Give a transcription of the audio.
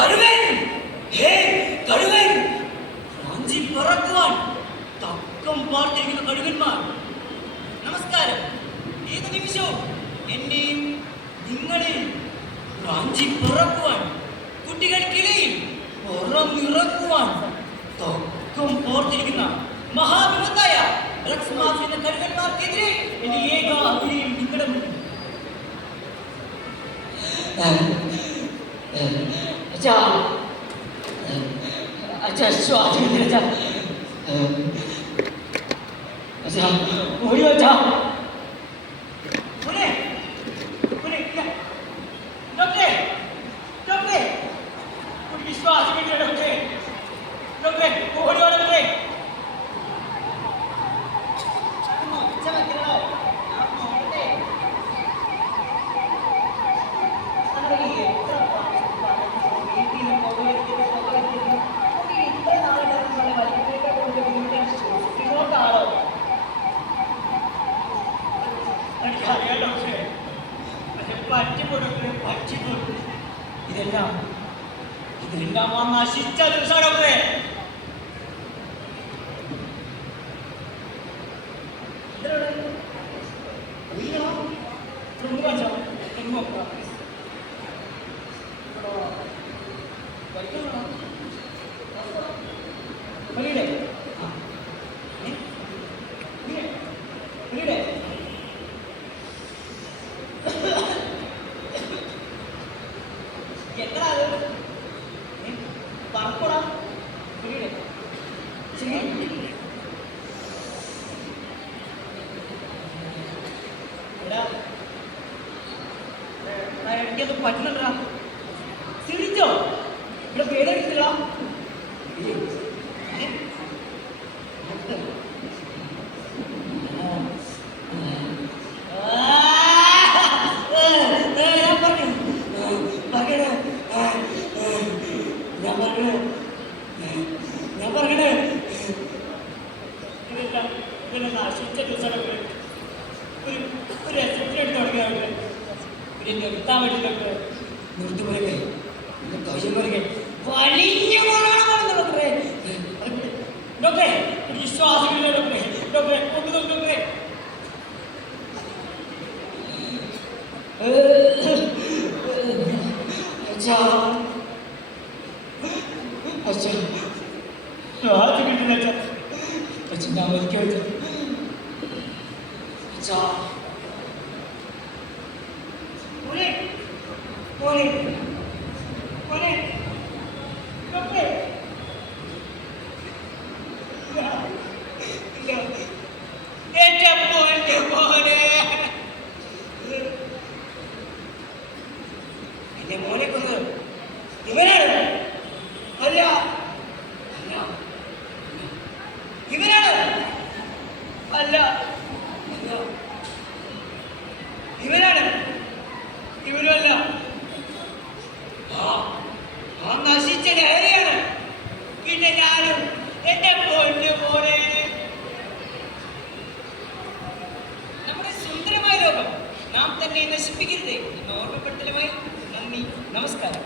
കഴുകൻ ഹേ കഴുകൻ റാഞ്ചി പറക്കുവാൻ തക്കം പാർത്തിരിക്കുന്ന കഴുകന്മാർ നമസ്കാരം. ഏത് നിമിഷവും എന്നെയും നിങ്ങളെയും റാഞ്ചി പിറക്കുവാൻ കുട്ടികൾക്കിടയിൽ പുറമിറക്കുവാൻ തക്കം പോർത്തിരിക്കുന്ന മഹാവിപത്തായ ഡ്രഗ്സ് മാഫിയ എന്ന കഴുകന്മാർക്കെതിരെ എന്റെ ഏക അഭിനയം നിങ്ങളുടെ മുന്നിൽ. അച്ഛാ അച്ഛാ ശ്വാസം അച്ഛാ ഡോക്ടറെ പറ്റിപ്പോയി ഇതെല്ലാം ഇതെല്ലാം ആ നശിച്ച ദിവസമാണ് ഡോക്ടറെ വെളിയിലെ പറക്കോടാ എനിക്കത് പറ്റില്ലടാ തിരിച്ചോ ഇവിടെ പേരെടുത്തില്ല ഞാൻ പറയണേ ഇതെല്ലാം നശിച്ച ദിവസങ്ങളൊക്കെ ഒരു ഒരു എസ്റ്റിമേറ്റ് പിന്നെ നിർത്താൻ വേണ്ടിയിട്ടൊക്കെ നിർത്തുമ്പോഴൊക്കെ കഴിയുമ്പോഴൊക്കെ വലിഞ്ഞു കൊള്ളണം ഡോക്ടറെ ഡോക്ടറെ ഒരു വിശ്വാസമില്ല ഡോക്ടറെ ഡോക്ടറെ നോക്ക് ഡോക്ടറെ അച്ഛാ അച്ഛാ ശ്വാസം കിട്ടില്ല അച്ഛാ അച്ഛൻ ഞാൻ അച്ഛാ മോനെ മോനെ മോനെ ഡോക്ടറെ ഇല്ല, ഇല്ല. എന്റെ മോന്റെ എന്റെ മോനെ കൊന്ന്. ഇവനാണ്. അല്ല. അല്ല. ഇവനാണ്. അല്ല. നശിപ്പിക്കരുതേ എന്ന ഓർമ്മപ്പെടുത്തലുമായി നന്ദി. നമസ്കാരം.